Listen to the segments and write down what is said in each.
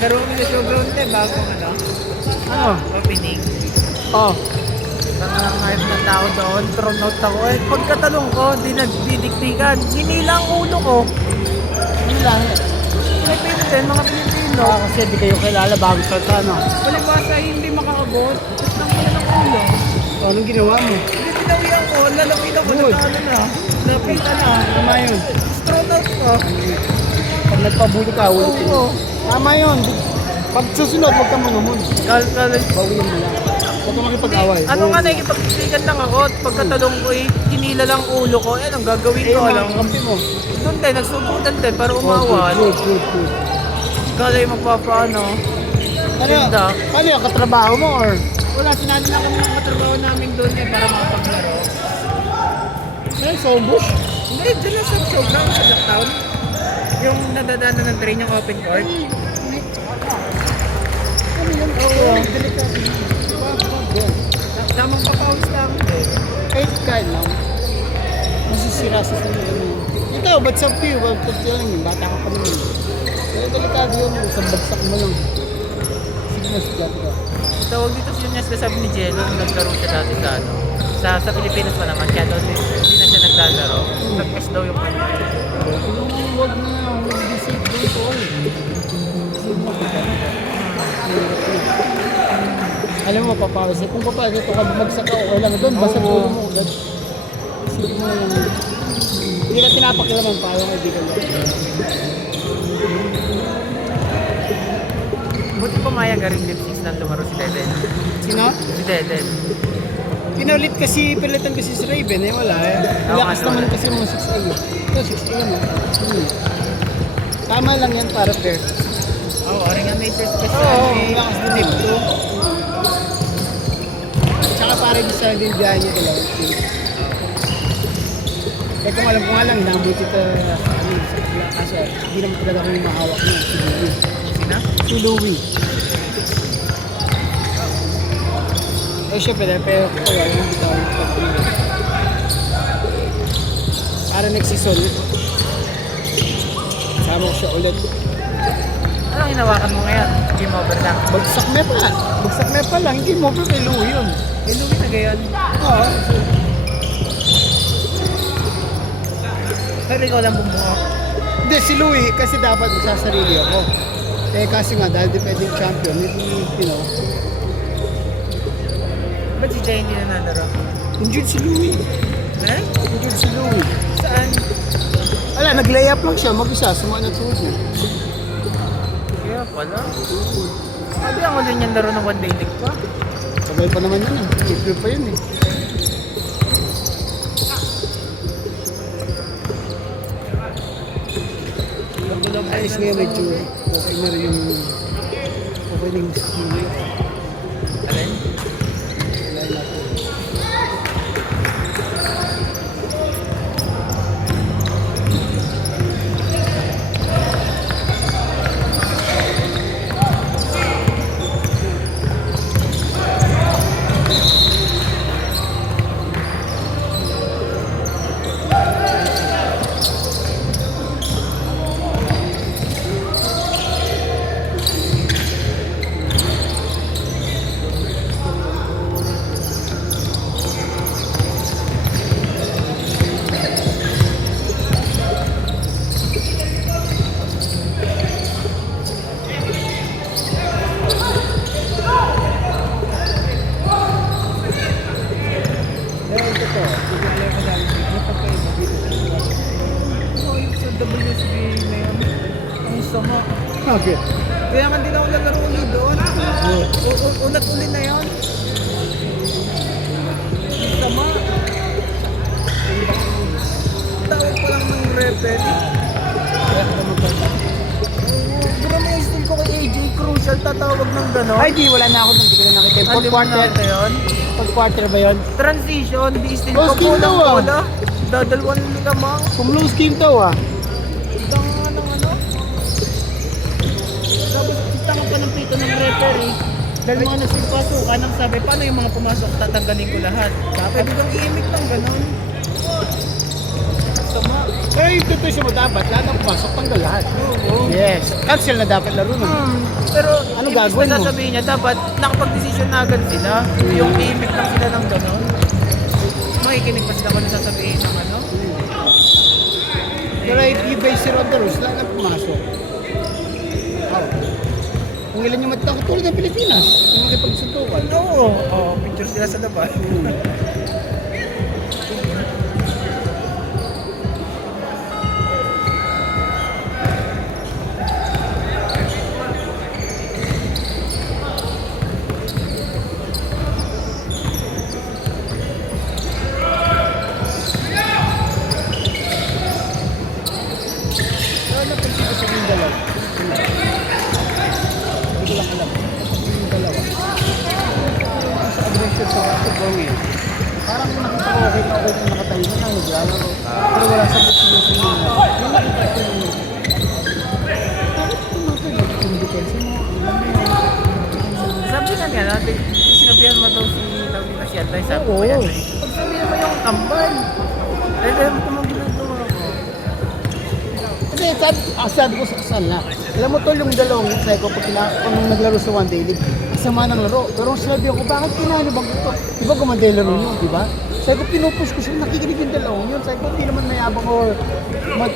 Laro kami sa showground din, bagong ano, Ano? opening. Oh. Parang hype ng tao doon, thrown out ako. Eh, pagkatalong ko, di nagdidiktikan. Hinila ang ulo ko. Ano lang? Pilipino din, mga Pilipino. Kasi di kayo kilala bago sa ano. Palibasa, hindi makakabot. Tapos nang ina ng ulo. O, anong ginawa mo? Hindi pinawihan ko, lalapit ako, Good. nagkano na. Lapitan na. Tama yun. Thrown out ko. Pag nagpabuli ka, ulit yun. Oo. Tama yun. Pag susunod, huwag ka manumon. Kalkalis. Bawiin mo lang. Huwag ka makipag-away. Ano nga, nakikipagsikan lang ako. At pagkatalong ko, hinila lang ulo ko. Eh, anong gagawin Eh, ko? yung Alam mga mo. kampi mo. Doon din, nagsubutan din para Oh, umawan. good, good, good. Kala yung magpapaano. Ano, Ganda. ano yung katrabaho mo or? Wala, sinali lang kami ng katrabaho namin doon eh, para makapaglaro. Ay, Sombush. Hindi, dyan lang sa showground sa Blacktown. Yung nadadaanan ng train, yung open court. Ano yun? Oo. Delikado. Tamang papawis lang. Kahit kain lang. Masisira sa sarili mo. Ikaw, ba't sa view? Ba't lang yun? Bata ka pa naman. Pero delikado yun. Isang bagsak mo lang. Signals flat ka. Tawag dito si Yunyas na sabi ni Jello, naglaro siya dati sa ano. Sa Pilipinas pa naman, kaya daw hindi na siya naglalaro. Nag-miss daw yung kanya. Huwag na. Huwag be safe don't all. Alam mo, papawis. Kung papawis ito ka, bumagsak ka, okay lang. Doon, basta ulo mo agad. Isipin mo lang. Hindi ka tinapakilaman pa yung kaibigan mo. Buti pumayag ka rin lip 6 na lumaro si Deden. Sino? Si Deden. Pinaulit kasi, pilitan kasi si Raven eh, wala eh. Lakas naman kasi mga 6A eh. Ito, 6A naman. Tama lang yan para fair. Oo, rin nga major special. Oo, lakas din dip 2. Tsaka para di sa lindihan niya dalawa. Eh kung alam ko nga lang, nabuti ka kaso hindi naman talaga kami mahawak niya. Si Louie. Sina? Si Louie. Eh syempre, pero kaya yung bitaw yung pag-ibig. Para next season, sama ko siya ulit. Anong hinawakan mo ngayon? Game over lang. Bagsak me pa. Bagsak me pa lang. Hindi mo pa kay Louie yun. Eh, Louie na gayon. Oo. Pero ikaw lang bumuha. Hindi, si Louie kasi dapat sa sarili ako. Eh kasi nga dahil defending champion, hindi, you know, Ba't si Jay hindi na nalaro? injured si Louie. Eh? Injured si Louie. Saan? Wala, nag-layup lang siya, mag-isa, suma na tubo. Kaya pala. Sabi ang ulit niyang laro ng one day league pa. Sabay pa naman yun eh. April pa yun eh. Ayos ngayon medyo okay na rin yung opening skill. Alin? Eh, ito to. Bigyan ko lang. May pagkaiba dito. Oo, yung sa WSB na yun. Ang sama. Okay. Kaya nga din ako nalaro ulit doon. Ulat ulit na yun. Ang sama. Tawag pa lang ng referee. Kaya ka magkaiba. Pero may still ko kay AJ Crucial tatawag ng gano'n. Ay, di, wala na ako doon. Di ko na nakita. Hindi Pag mo quarter. nakita yun? Pag quarter ba yun? Transition, di still Oh, ko skill daw, ah. bola. Dadalwan lamang. Kung low scheme daw ah. Tanga ng ano? Sabi, tanga pa ng pito ng referee. Dahil mga nagpapasukan ang sabi, paano yung mga pumasok, tatanggalin ko lahat. Sabi, biglang iimik ng gano'n. Sama. Pero yung tutusin mo dapat, lahat ng pumasok, tanggal lahat. Yes. Cancel na dapat laro na. Pero Ano imbis gagawin na mo? sasabihin niya, dapat nakapag-desisyon na agad sila. Yung imik lang sila ng gano'n. Makikinig pa sila kung ano sasabihin ng ano. Pero if you base it on the rules, lahat ng pumasok. How? Kung ilan yung matang tulad ng Pilipinas, yung makipagsuntukan. Oo, picture sila sa labas. Pero napansin ko sa yung dalawa. Hindi ko lang alam. Yung dalawa. Sa aggression sa football ngayon. Parang nakita ko okay na nakatayo na lang, naglalaro. Pero wala sa sinusunod na. Yung nakita ko yung bakit tumatay? Yung depensa mo, alam mo yun. Sabi na niya, sinabihan mo daw si Tawina si Atay, sabi ko Oo. yan. Pag sabihin mo yung kambal, alam mo kung ginagawa ko. Kasi sabi ko sa kasal na, alam mo tol yung dalawang sa ko pag nung naglaro sa one day league, sama ng laro. Pero sabi ko, bakit kinano bang ito? Di ba gumanda yung laro nyo, di ba? Sabi ko, pinupush ko sila, nakikinig yung dalawang yun. Sabi ko, hindi naman mayabang o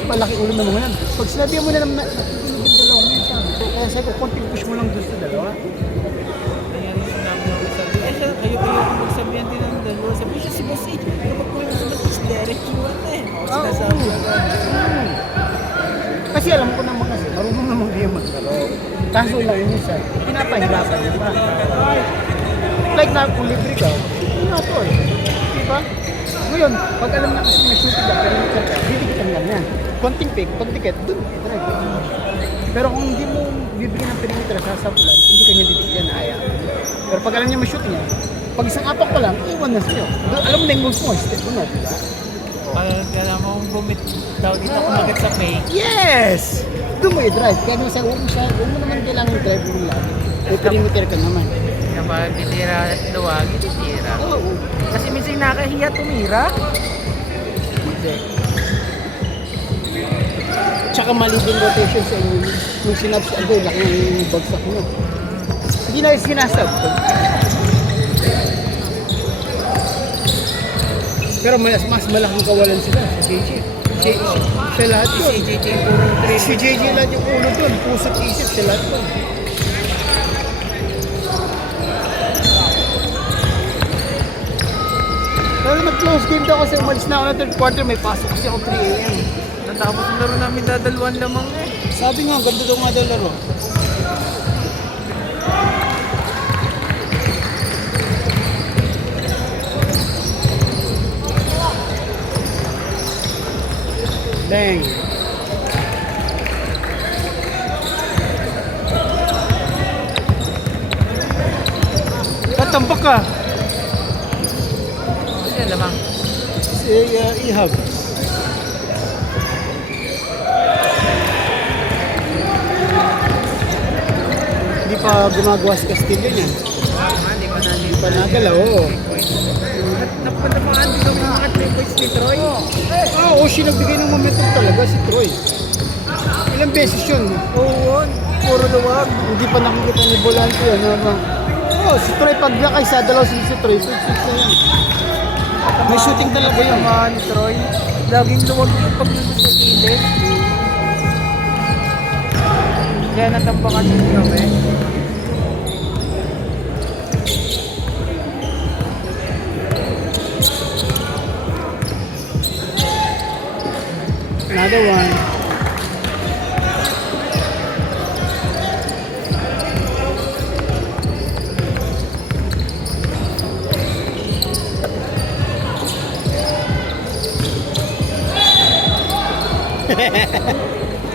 malaki ulo ng mga yan. Pag sinabi mo na naman, nakikinig yung dalawang yun, sabi ko. Kaya sabi ko, konting push mo lang doon sa dalawa. Kaya rin sinabi ko sabi, siya, ayoko magsabihan din ng dalawa. Sabi siya si Boss H, kapag mo yung sa Boss Derek, iwan na eh. Sinasabi ko Kasi alam ko naman kasi, marunong naman kayo maglaro. Kaso lang yun siya, pinapahirapan niya pa. Like na, kung libre ka, hindi na to eh. Diba? Ngayon, pag alam na kasi may shooting ka, pero hindi ka, didikitan lang yan. Konting pick, pag dikit, dun, drive. Pero kung hindi mo bibigyan ng perimeter sa sapulan, hindi ka niya didikyan, ayaw. Pero pag alam niya may shooting niya, pag isang apak pa lang, iwan na sa'yo. Alam mo na yung moves mo, step mo na, diba? Kaya mo bumit daw dito kumagat sa fake. Yes! Doon mo i-drive. Kaya nung huwag mo naman kailangan i-drive mo lang. May perimeter ka naman. Kapag titira at luwag, titira. Oo. Kasi minsan nakahiya tumira. Hindi. Tsaka mali din rotation sa inyo. Nung sinaps agad, laki ng bagsak nyo. Hindi na yung sinasab. Pero mas malaking kawalan sila sa JJ. Siya lahat yun. Si JJ puro Si JJ lahat yung ulo doon. Puso't isip siya lahat doon. Pero nag-close game daw kasi umalis na ako ng third quarter. May pasok kasi ako 3 a.m. Natapos ang laro namin dadalwan lamang eh. Sabi nga, ganda daw nga daw laro. Dang. Tatambak ka. Yan lamang. Si Ihab. Hindi pa gumagawa si Castillo niyan. Hindi ko na Hindi pa nagalaw, oo. Napatamaan din ang mga athletics ni Troy. Oo, siya nagbigay ng momentum talaga si Troy. Ilang beses yun? Oo, puro luwag. Hindi pa nakikita ni Bolante yan. Oo, si Troy pag nakaysa, dalaw si Troy, switch na yan. May shooting talaga yun. Tamaan ni Troy. Laging luwag yung pag nandun sa gilid. Kaya natambakan din kami. Another one.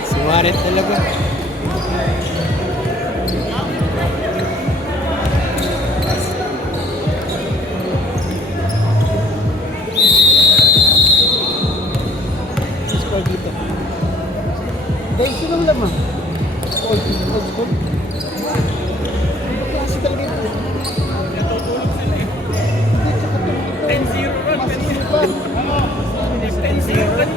Suwaret talaga. Score dito. Dahil sino ang lamang? Old school. Kasi talaga ito. Natutulog sila eh. Hindi, tsaka ito. 10-0 run. Masisipan. 10-0 run.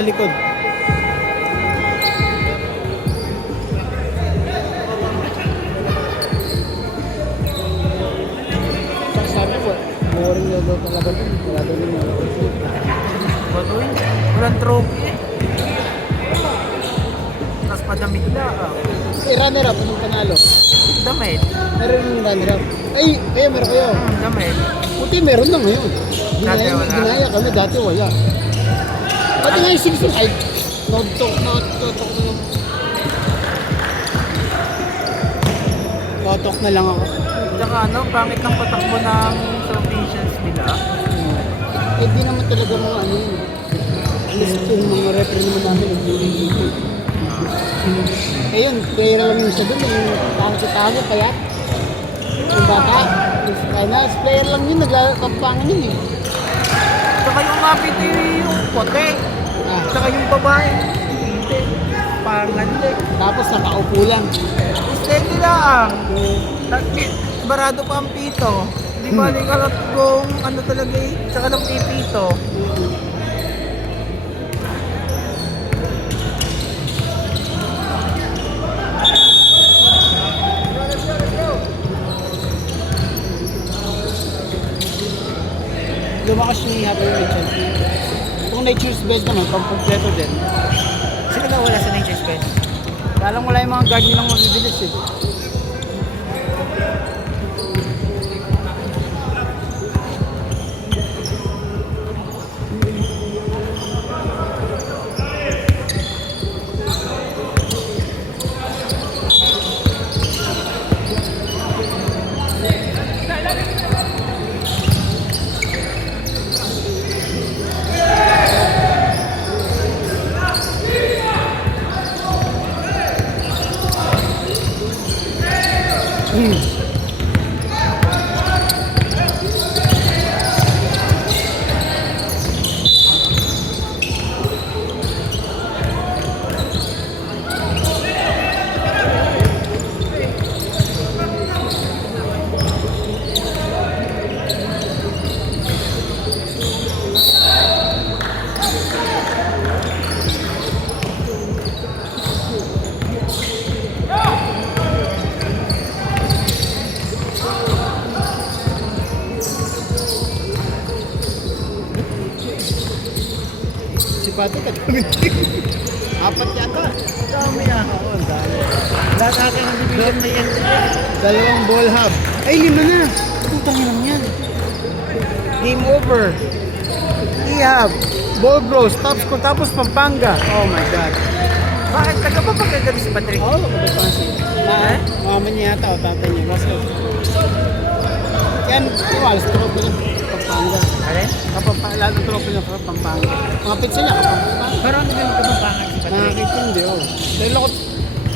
sa likod. Sabi ko, boring na daw talaga dun. Wala daw yung mga Baduy, walang trophy eh. Tapos padamit na. runner-up, anong panalo? Damit. Meron yung runner-up. Ay, kayo, meron kayo. Damit. Puti, meron na ngayon. Dati wala. Ginaya kami, dati wala. Pati nga yung 16, ay, notok na. Notok na lang ako. Tsaka ano, pangit ng patakbo ng sa officials nila. Eh, di naman talaga mga ano yun. Alis yung mga referee naman namin, nagbibigay. Eh yun, pera lang yun siya dun, yung tago kaya. Yung bata, yung finals, player lang yun, naglakampangan yun eh. Tsaka yung napiti yung puti. Ah, Tsaka yung babae. Hindi. Pangan din. tapos nakaupo lang. Steady lang. Barado pa ang pito. Di ba karat kung ano talaga eh. Tsaka ng pipito. Lumakas yung happy with Chelsea. Kung nature's best naman, pang-kompleto din. Sino na wala sa Nature's Best? Parang wala yung mga guard nilang mabibilis eh. Si Pato tagamit. Apat yata. Dami na. Oo, ang dami. Lahat akin ang division na yan. Dalawang ball hub. Ay, 5 na. Putang lang yan. Game over. Ihab. Ball bros. Tops ko. Tapos Pampanga. Oh my God. Bakit? Taga pa pagkagabi si Patrick? Oo, kapipansin. Mama niya yata o tatay niya. Kasi, yan, alas tropa niya. Pampanga. Alin? Lalo tropa niya Pampanga. Kapit sila Pampanga. Pero ano din kapapangan si Patrick? Nakakita hindi, oh. Dahil ako,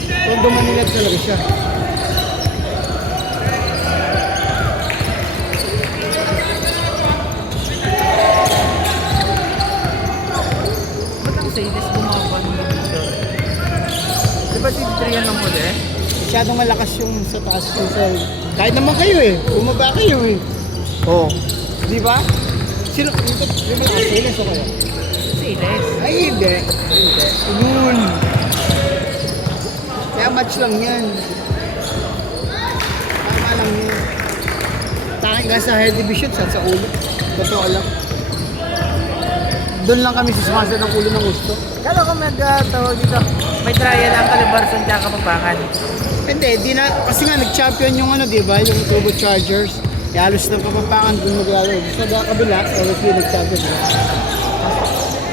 Tondo Manila talaga siya. Ba't ang Sayles bumaba ng division? Di ba si Trian lang muli? Masyadong malakas yung sa taas yung sa... Kahit naman kayo eh. Bumaba kayo eh. Oo. Di ba? Sino? Di ba lakas? Silas o kayo? Sayles? Ay, hindi. Hindi. Noon. Kaya match lang yan. Tama lang yun. Tanging ka sa head division sa ulo. Totoo lang. Doon lang kami sisumasa ng ulo ng gusto. Kala ko tawag dito. May trial ang Calabarzon tsaka Kapampangan. Hindi, di na, kasi nga nag-champion yung ano, di ba? Yung Turbo Chargers. Halos ng Kapampangan doon maglalaro. Sa kabila, LSU nag-champion.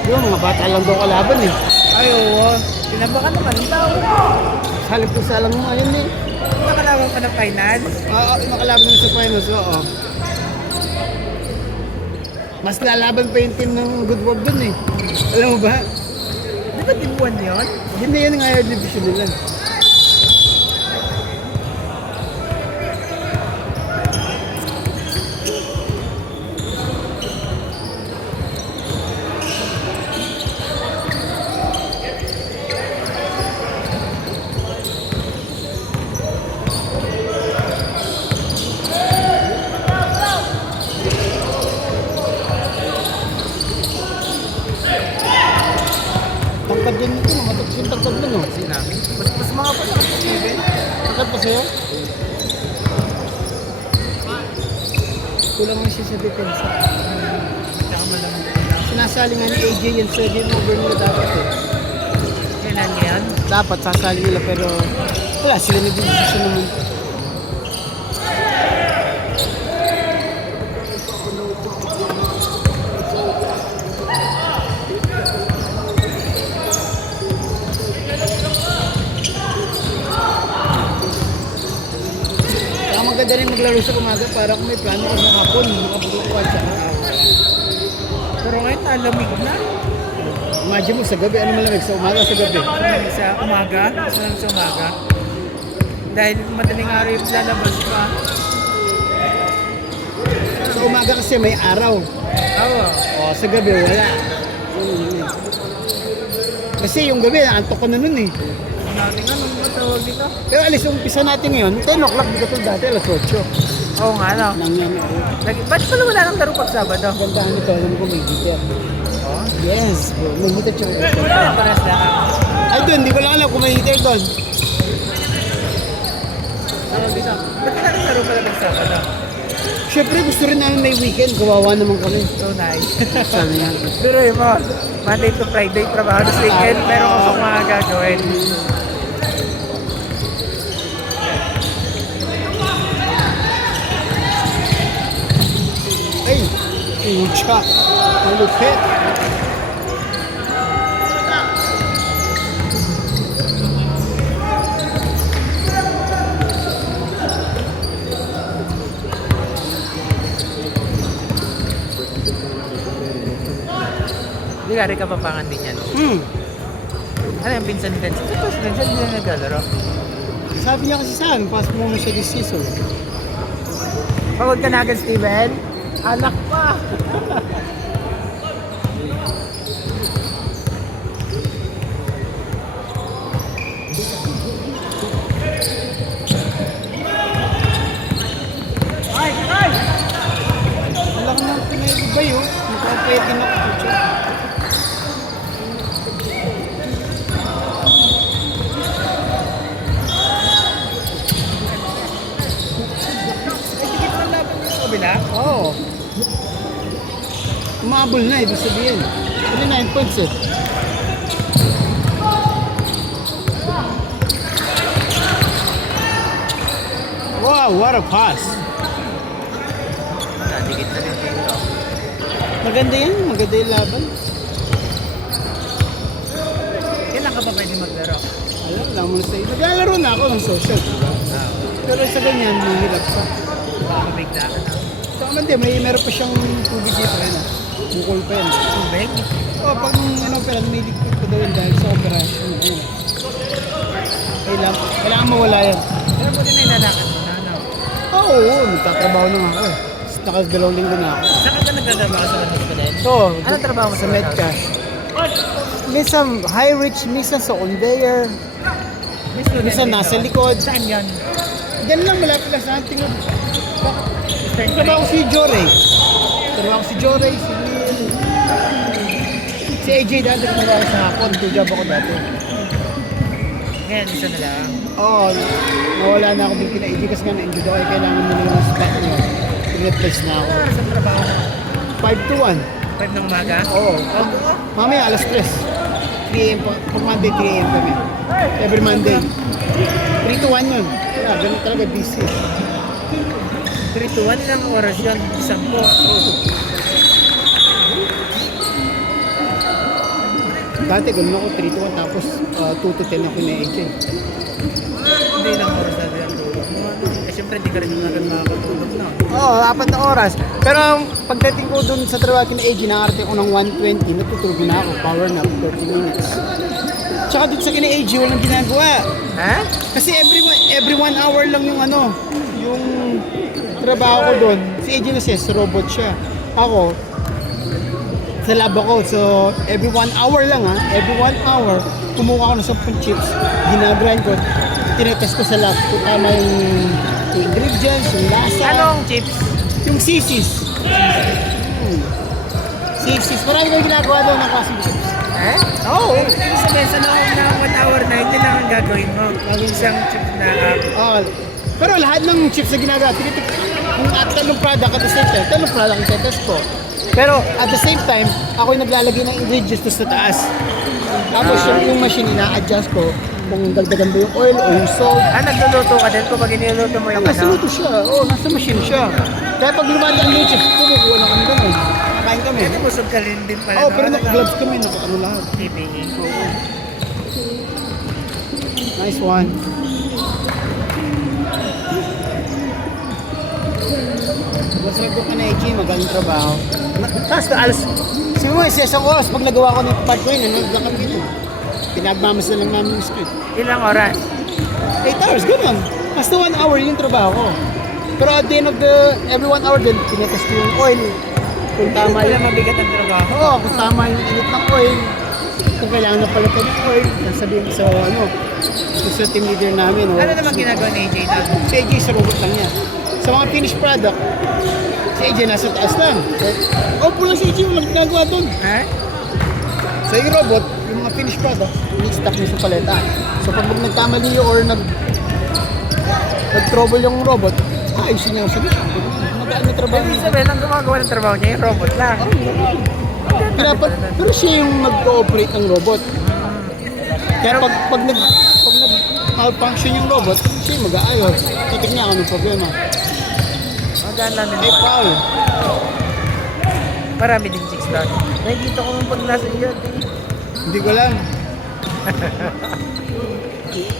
Di ba, mga bata lang daw kalaban eh. Ay, oo. Pinabakan naman ang tao. Salip ko sa alam mo ngayon eh. Nakalaban pa ng finals. Oo, makalaban mo sa finals, oo. Mas lalaban pa yung team ng Good Work dun eh. Alam mo ba? Di ba tibuan yun? Hindi na yun ang higher division nila. sa'yo? Kulang mo siya sa depensa. Tsaka malamang. Sinasali nga ni AJ yan sa game over nila dapat eh. Kailan yan? Dapat sasali nila pero wala sila nag-decision naman. Saka maganda rin maglaro sa umaga para kung may plano ka sa hapon, makapaglukuhan sa araw. Pero ngayon, alamig na. Imagine mo sa gabi, ano malamig? Sa umaga sa gabi? Sa umaga, sa umaga. Dahil madaling araw yung lalabas pa. Sa umaga kasi may araw. Oo. O, sa gabi wala. Kasi yung gabi, naantok ko na nun eh. Natin nga, nung matawag dito. Pero alis, umpisa natin ngayon, 10 o'clock, di ka tulad dati, alas 8. Oo nga, no. Nang yan. Ba't pala wala nang laro pag Sabado? Gandahan ito, alam ko may heater. Oo. Yes, bro. May heater siya. Pares na. Ay, doon, di ko lang alam kung may heater doon. Tawag dito. Ba't wala nang laro pala pag Sabado? Siyempre, gusto rin namin may weekend. Kawawa naman kami. So nice. Sana yan. Pero yun mo, Monday to Friday, trabaho this weekend, pero kung sa mga gagawin. Ay, pucha. Malupit. Hindi ka rin kapapangan din yan. Ano yung pinsan-pinsan? Sa pinsan hindi na naglalaro. Sabi niya kasi sa akin, pasok mo siya this season. Pagod ka na agad, Steven. Anak pa. Wala ko nang pinag-ibay oh. Nakapwede na ako. Kabila? Oo. Umabol na, ibig sabihin. 39 points eh. Wow, what a pass. Nadikit na rin dito. Maganda yan, maganda yung laban. Kailan ka pa pwede maglaro? Alam, wala mo na sa'yo. Naglalaro na ako ng social, diba? Pero sa ganyan, mahirap pa. Baka mabigla ka na. Saka man din, meron pa siyang tubig dito rin ah. Bukol pa yan. Tubig? Oh, pag pala, may ligpit pa daw yun dahil sa operasyon. Ayun. Kailangan mawala yan. Pero buti na ilalakad mo na, no? Oo, nagtatrabaho na nga ako eh. Nakagalaw linggo na ako. Saan ka nagtatrabaho sa Landas ka din? So, Anong trabaho mo sa sa Medcash? Minsan high reach, minsan sa conveyor, minsan nasa likod. Saan yan? Diyan lang, malapit lang sa ating Eastern trabaho si Joray. Trabaho si Joray, si AJ dati trabaho sa hapon. Two job ako dati. Ngayon, isa na lang. Oo, nawala na ako din kina AJ kasi nga na-injured ako. Kailangan mo na yung spot niya. Replace na ako. Ano oras ang trabaho mo? 5 to 1. 5 ng umaga? Oo. Mamaya alas 3. 3 a.m. pa. Pag Monday, 3 a.m. kami. Every Monday. 3 to 1 yun. Kaya ganun talaga busy. 3 to 1, ilang oras yun? Isang po. Dati ganun ako 3 to 1 tapos 2 to 10 ako ni AJ. Hindi ilang oras na din ang tulog mo. Eh, syempre, hindi ka rin agad makakatulog na. Oo, 4 na oras. Pero pagdating ko dun sa trabaho kina AJ, nakarating ko ng 1:20, natutulog na ako. Power nap, 30 minutes. Tsaka dun sa kina AJ, walang ginagawa. Ha? Kasi every 1 hour lang yung yung trabaho ko doon. Si AJ kasi robot siya. Ako, sa lab ako. So, every 1 hour lang every 1 hour, kumuha ako ng 10 chips, ginagrind ko, tinetest ko sa lab kung tama yung ingredients, yung lasa. Anong chips? Yung sisis. Sisis. Marami kang ginagawa doon ng klaseng chips. Eh? Oo. Ibig sabihin, sa loob ng 1 hour na, hindi lang ang gagawin mo. Isang chip na Pero lahat ng chips na ginagawa, kung at talong product at the same time, talong product ang tetest ko. Pero at the same time, ako yung naglalagay ng ingredients to sa taas. Tapos yung machine ina-adjust ko kung dagdagan ba yung oil o yung salt. nagluluto ka din kapag iniluluto mo yung Nasa luto siya. Oo, nasa machine siya. Kaya pag lumadaan yung chips, kumukuha na kami doon. Nakain kami. Kasi busog ka rin din pala. Oo, pero naka-gloves kami, naka-ano lahat. PPE. Nice one. Masarap ko ka na Eji, magaling trabaho. Tapos na alas, sige mo, isa isang oras pag nagawa ko ng part ko yun, nagdakam dito. Pinagmamas na lang namin yung script. Ilang oras? 8 hours, ganun. Basta 1 hour yung trabaho ko. Pero at the end of every 1 hour din, tinetest ko yung oil. Kung tama Hindi yung, pala mabigat ang trabaho. oo, kung tama yung init ng oil. Kung kailangan na palitan ng oil, sabihin ko sa, sa team leader namin. Ano naman ginagawa ni AJ na? Si AJ sa robot lang niya. Sa mga finished product, si AJ nasa taas lang. Opo lang si AJ, walang ginagawa doon. Ha? So yung robot, yung mga finished product, ini-stack niya sa paleta. So pag nagkamali yun or nag-trouble yung robot, ayusin niya sa gitna. Magaan na trabaho Ibig niya. sabihin, ang gumagawa ng trabaho niya, yung robot lang. Pero siya yung nag-cooperate ng robot. Kaya pag nag-malfunction yung robot, siya yung mag-aayos. Titik niya kung anong problema. Magaan lang din. Ay, Paul. Marami din chicks doon. Nakikita ko nung pag nasa iyo. Hindi ko alam.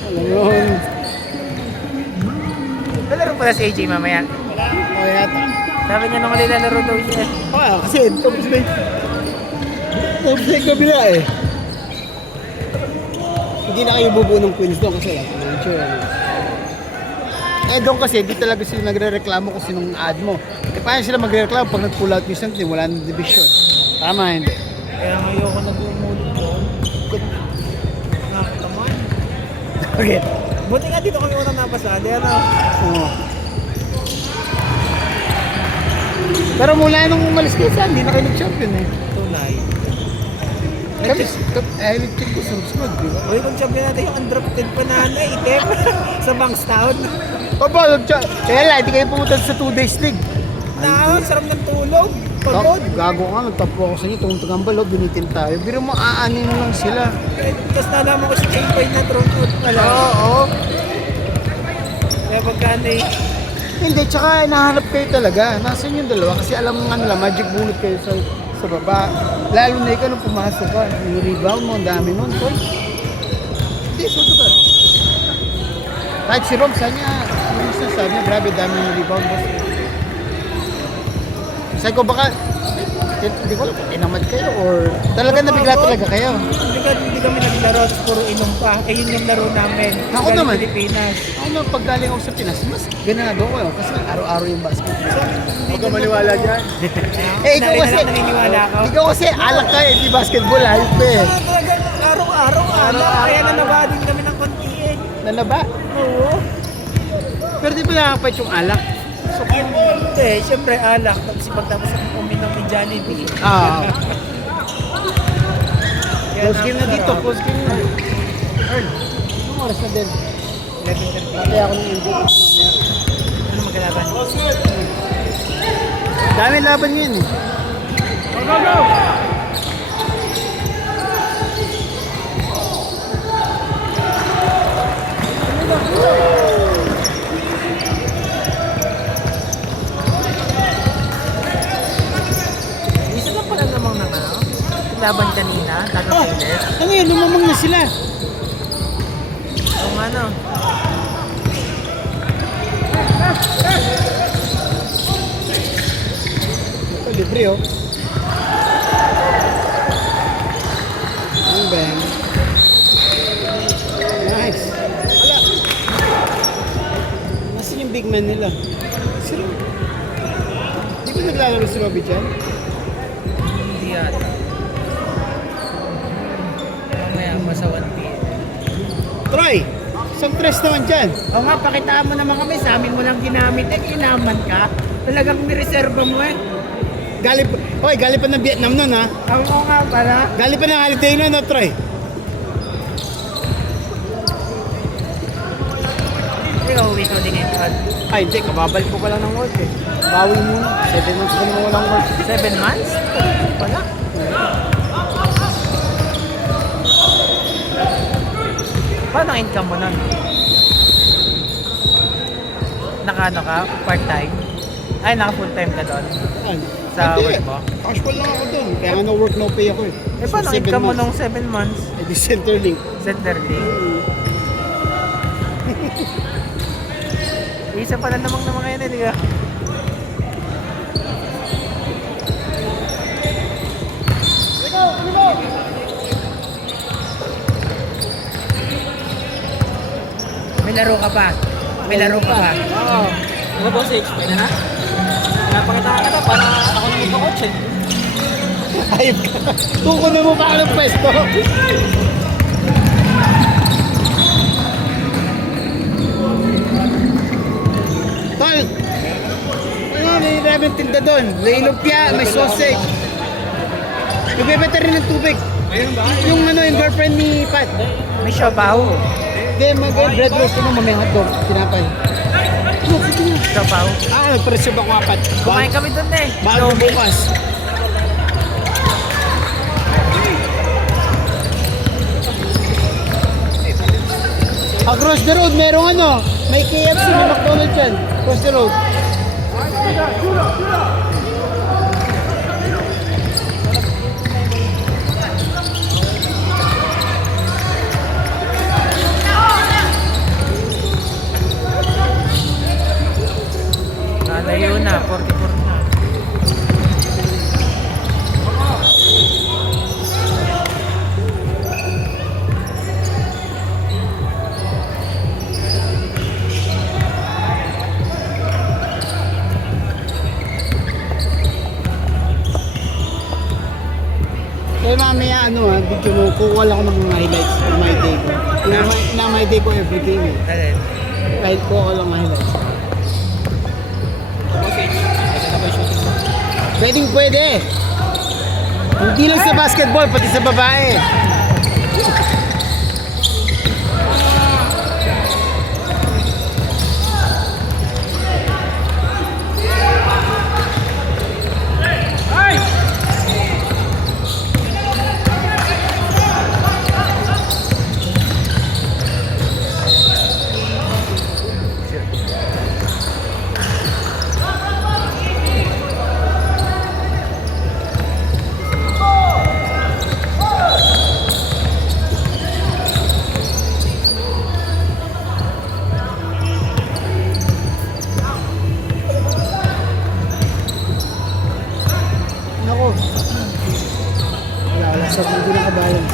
Alam yun. Lalaro pala si AJ mamaya. O yata. Sabi niya nung lalaro daw siya. Kasi tapos may kabila eh. Hindi na kayo bubuo ng Queens doon kasi nature. Eh doon kasi hindi talaga sila nagre-reklamo kung sinong ad mo. Eh paano sila magre-reklamo pag nag-pull out yung something, wala nang division. Tama hindi. Kaya ayoko nag-umulog doon. Nakakaman. Okay. Buti nga dito kami unang napasali. Ano? Oo. Pero mula nung umalis kayo saan, hindi na kayo nag-champion eh. Tunay. Electric ko sunod-sunod, di ba? Uy, kung champion natin yung undrafted pa na item sa Bankstown. Papa, kaya lang, hindi kayo pumunta sa 2 days league. Sarap ng tulog. Pagod. Gago ka, nagtapo ako sa inyo, tungtong ang balo, binitin tayo. Biro mo, aanin mo lang sila. Tapos nalaman ko si J-Boy na throat pala. Oo. Kaya pagkano eh. Hindi, tsaka nahanap kayo talaga. Nasaan yung dalawa? Kasi alam mo nga nila, magic bullet kayo sa baba. Lalo na ikaw nung pumasok ka. Yung rebound mo, ang dami mo. Hindi, so ba? Kahit si Rob, saan niya, yung sabi niya, grabe, dami yung rebound boss. Sabi ko, baka, hindi ko alam, tinamad kayo or talaga nabigla talaga kayo. Hindi kami naglaro, puro inom pa. Eh yun yung laro namin. Ako Galing naman. Pilipinas. Ako naman, pag galing ako sa Pinas, mas ganado ko yun. Kasi araw-araw yung basketball. Huwag ka maniwala dyan. Eh, ikaw kasi, naniniwala ako. ikaw kasi alak ka eh, di basketball, hayop ka eh. Araw-araw. Kaya nanaba din kami ng konti eh. Nalaba? Oo. Pero di ba nakakapait yung alak? So, hindi. Siyempre alak. Tapos pagtapos akong uminom ni Jollibee. Ah. Kaya Close game na dito, sarap. close game na. Earl, anong oras na din? 11:30. Pati ako ng NBA mamaya. Ano magkalaban? Dami laban yun eh. Go, go, go! Isa lang pala namang ng ano? Laban kanina, Taga-Piles. Ano yun, lumamang na sila. Kung ano? Ito, libre oh. Ang bang. Nice. Ala. Nasaan yung big man nila? Sino? Di ba naglalaro si Robbie dyan? Hindi yata. Mamaya, masa 1 p.m. Troy! Isang tres naman dyan. Oo nga, pakitaan mo naman kami. Sa amin mo lang ginamit eh. Kinaman ka. Talagang nireserva mo eh. Galing pa ng Vietnam nun ha. Ako nga pala. Galing pa ng holiday nun, no, Troy? Ikaw, uwi ka din ngayon. Ay, hindi. Kababalik ko pa lang ng work eh. Bawi muna. 7 months pa naman walang work. 7 months? Wala. Paano ang income mo nun? Naka-ano ka? Part-time? Ay, naka-full-time ka doon? Ay, Sa hindi. work mo? Casual lang ako doon. Kaya nga no work, no pay ako eh. Eh, paano ang 7 income mo months. nung 7 months? Eh, di Centerlink. Centerlink? Isa pala namang na mga yan eh, di ka? May laro ka pa. May laro ka pa. Oo. Ano boss, explain na? Napakita ka na para ako nang ipakotse. Ayop ka. Kukunin mo pa ako ng pwesto. Tol! Ano, may maraming tinda doon. May lumpia, may sausage. Nagbebenta rin ng tubig. Yung ano, yung girlfriend ni Pat. May siopaw. Hindi, mag-bread roast mo, mamaya hotdog. Tinapay. Siopaw. Nagpresyo ba ko apat? Kumain kami doon eh. Bago bukas. Across the road, merong ano, may KFC, may McDonald's yan. Across the road. Nalayo na, 44 na. Kaya mamaya ano video mo, kukuha lang ako ng mga highlights of my day ko. Na my day ko every game eh. Alin? Kahit kuha ko lang mga highlights. Pwedeng pwede. Hindi lang sa basketball, pati sa babae. Nako. Wala sa mundo ng kabayan.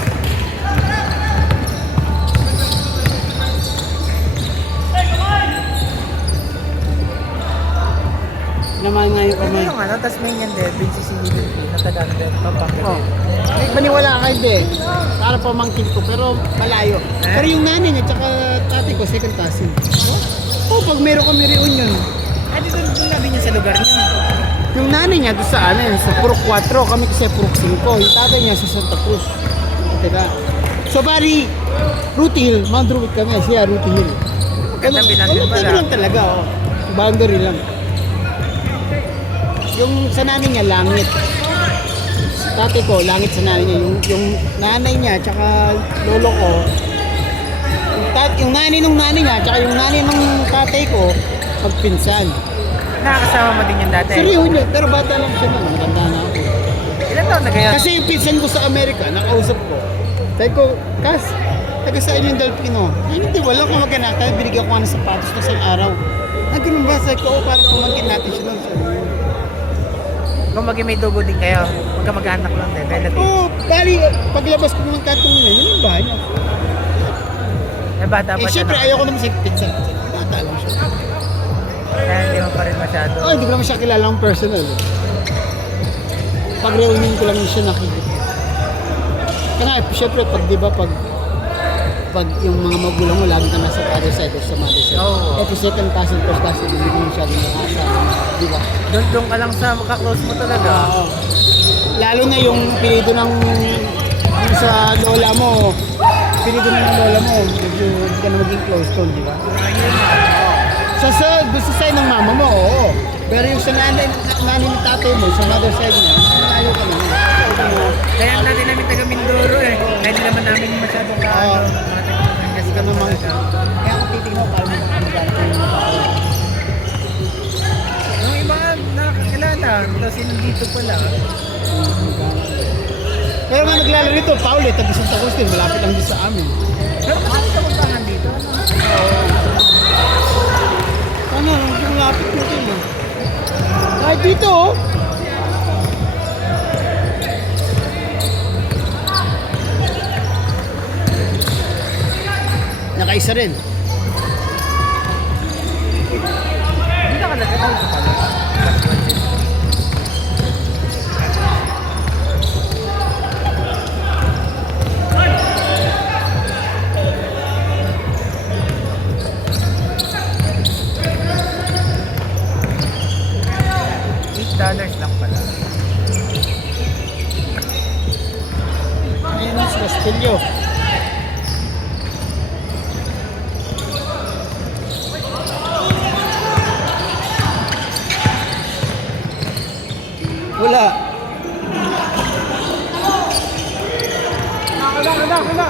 Naman nga yung Ano kamay. yung ano, tas may yan din, BCCD, natagano din, papakit. Oh. Maniwala ka hindi. Para pamangkin ko, pero malayo. Pero yung nanay niya, tsaka tatay ko, second cousin. Oh, pag meron kami reunion. Ay, dito nabi niya sa lugar niya. Yung nanay niya doon sa sa Purok 4, kami kasi Purok 5. Yung tatay niya sa Santa Cruz. Teka. So bari, Ruti Hill, Mount Druid kami, siya Ruti Hill. Katabi lang din pala. Katabi lang talaga, oh. Boundary lang. Yung sa nanay niya, langit. Sa tatay ko, langit sa nanay niya. Yung nanay niya, tsaka lolo ko, yung nanay nung nanay niya, tsaka yung nanay nung tatay ko, magpinsan. Nakakasama mo din yan dati. Sa reunion, pero bata lang siya naman, maganda na ako. Ilan taon na kayo? Kasi yung pinsan ko sa Amerika, nakausap ko. Sabi ko, Kas, taga saan yung Delpino? Ay, hindi, wala akong maganakan. Binigyan ko ng sapatos na isang araw. Ah, ganun ba? Sabi ko, para pamagin natin siya nun. Kung may dugo din kayo, magkamag-anak lang din, relative. Oo, bali, paglabas ko ng kartong nila, yun yung bahay niya. Eh, bata pa Eh, siya. syempre, no? ayoko naman sa pinsan. Bata lang siya. Kaya hindi mo pa rin masyado. Oh, hindi ko naman siya kilala ng personal. Pag reunion ko lang siya nakikita. Kaya nga, syempre, pag di ba, pag kapag yung mga magulang mo lagi ka nasa father side o sa mother side. Oo. Eh, second cousin, first cousin, hindi mo masyadong nakakasama. Di ba? Doon ka lang sa makaklose mo talaga. Oo. Lalo na yung pilido ng yung sa lola mo, pilido ng lola mo, medyo hindi ka na maging close to, di ba? Doon sa side ng mama mo, oo. Pero yung sa nanay ng tatay mo, sa mother side niya, malayo ka naman. Kaya ang natin namin taga Mindoro eh. Kaya hindi naman namin masyadong Oo. Kasi Ka naman. Kaya kung titignan mo, parang magkakamagano ko yung mata ko. yung iba nakakilala, kasi nandito pala. Pero nga naglalaro rito, Paulit, taga Santa Cruz din, malapit lang din sa amin. Pero bakit sa puntahan dito? Ano, yung malapit mo din eh. Kahit dito oh. Nakaisa rin. Hindi ka nagkataon sa pala. $8 lang pala. Ayun sa Castillo. Wala. Wala.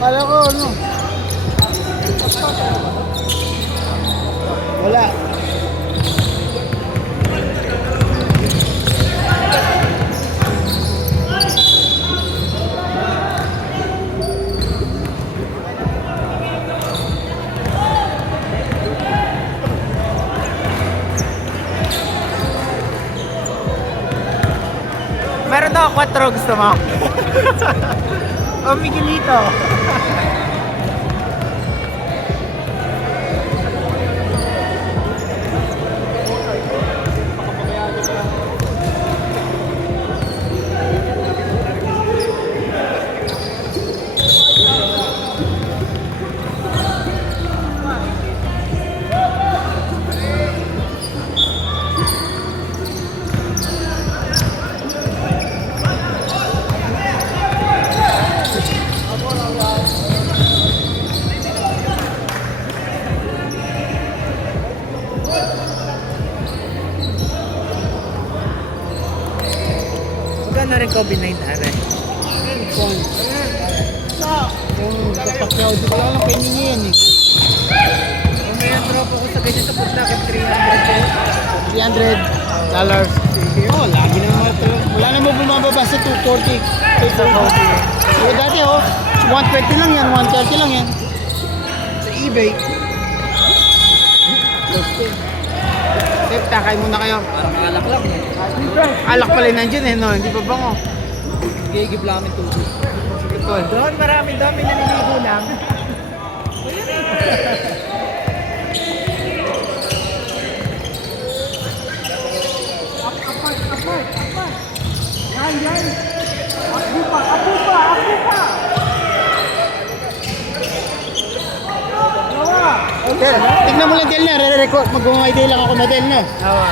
Kala ko ano. Wala. Meron daw 4 gusto mo. O Miguelito. Magkano rin COVID-19 are? Yung kapakyaw, di ko lang pahingi yan eh. Kung may tropa ko sa ganyan sa punta, 300 $300. Oh, lagi naman. Wala naman bumababa sa 240. 240. So dati oh, 120 lang yan, 130 lang yan. Sa eBay. Sip, takay muna kayo. Parang alak lang. Alak pala nandiyan eh, no? Hindi pa bango. Gigib lang kami tubig. Sige tol. Doon marami naliligo lang. Okay. Tignan mo lang Del na, re-record. Mag-idea lang ako na Del na. Awa.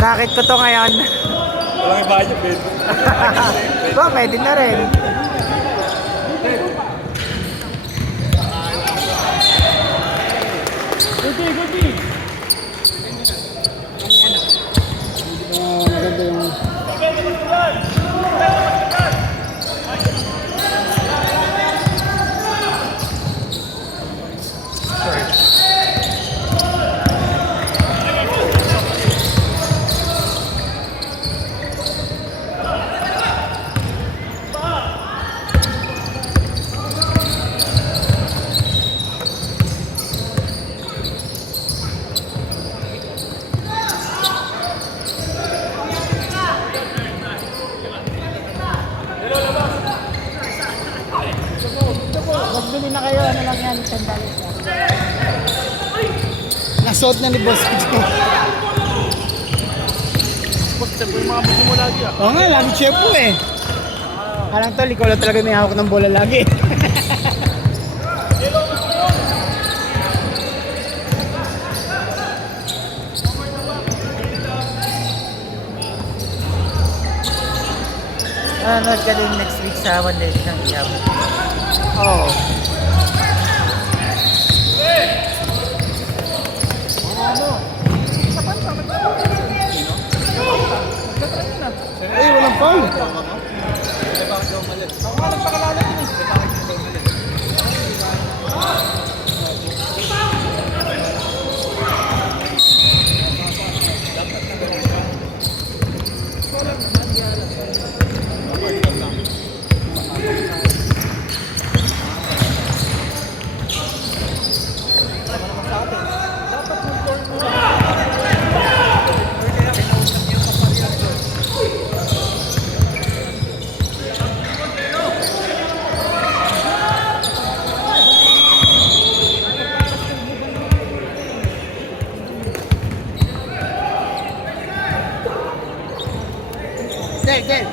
Racket ko to ngayon. Walang iba niya, Ben. Ba, pwede na rin. Maganda yung... Mas bili na kayo, ano lang yan, $10 lang. Nasuot na ni Boss Ito. Basta po yung mga buko mo lagi ah. Oo nga, lagi chef po eh. Alang tol, ikaw lang talaga may hawak ng bola lagi. Nanood ka din next week sa One Day ng Iyab. Oo. Ay, walang foul. Del, Del.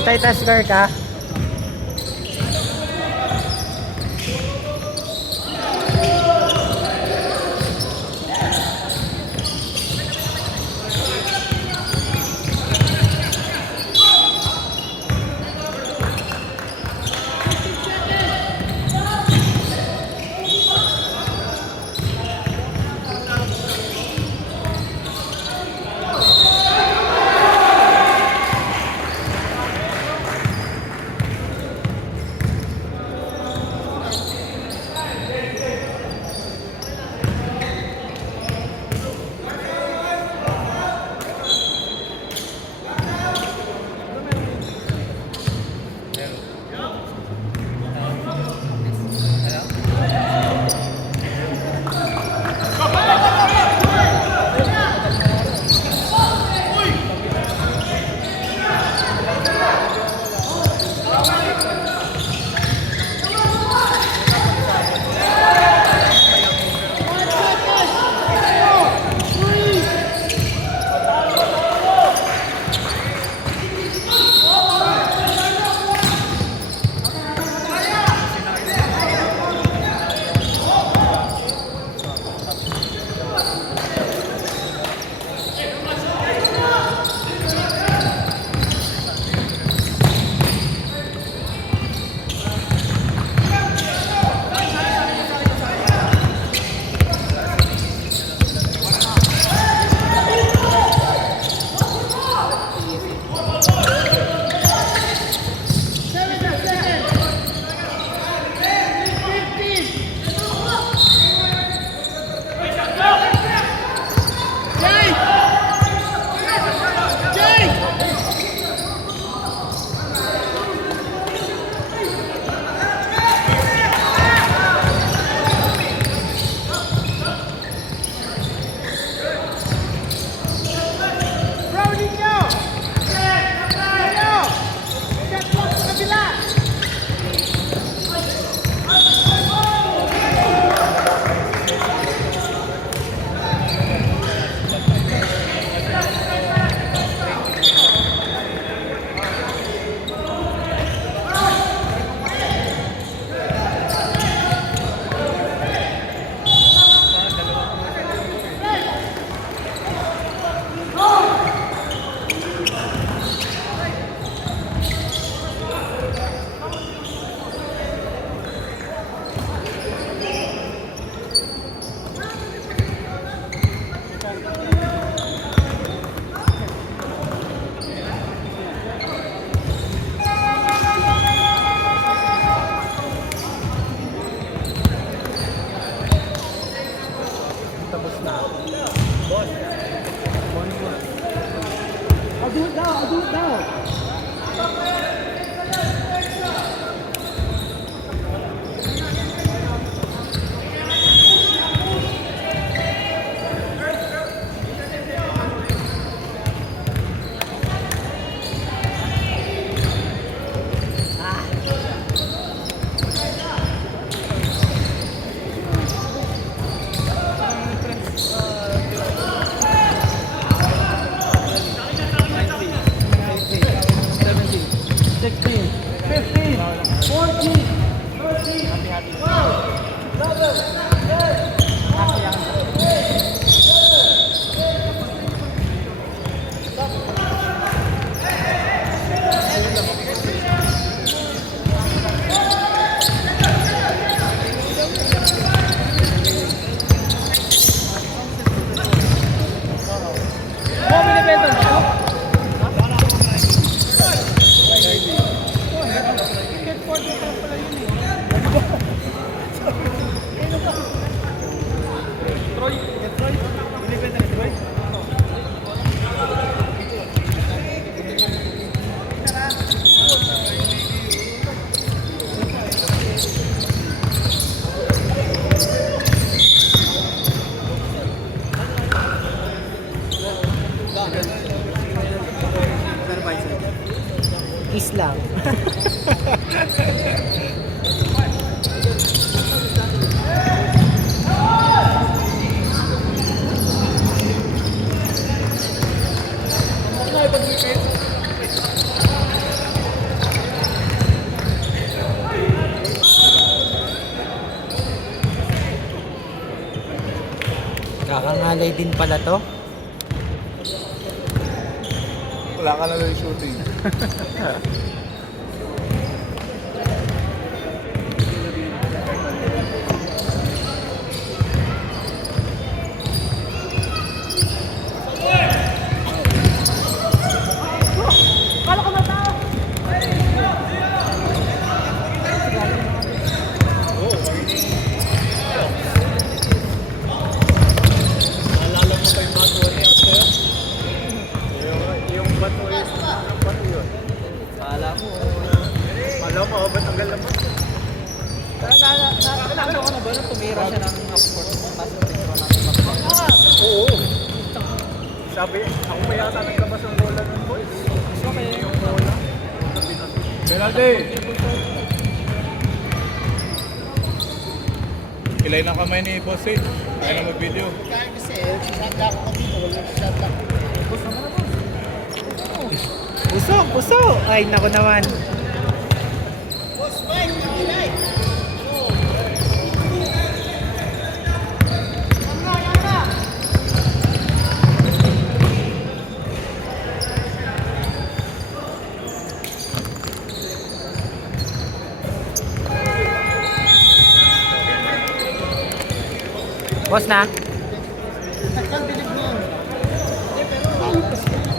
Multitasker ka? Islam. Hiwalay din pala to. Wala ka na lang shooting. Naalala mo pa yung bato niya, sir? Yung bato yun. Yung bato yun. Kala mo. Alam mo, ba't ang galamot? Nakakano ka na ba nung tumira siya ng half-court? Tapos tinuro natin mag-court. Oo. Sabi, ako pa yata naglabas ng bola ng boys. Okay. Yung bola. Penalty! Kilay ng kamay ni Boss Sid. Kaya na mag-video. Kaya kasi, shot lock ako dito. Wala shot lock. Puso, puso! Ay, naku naman. Boss Mike, Ilay. Boss na? Takal, bilig mo. Hindi, pero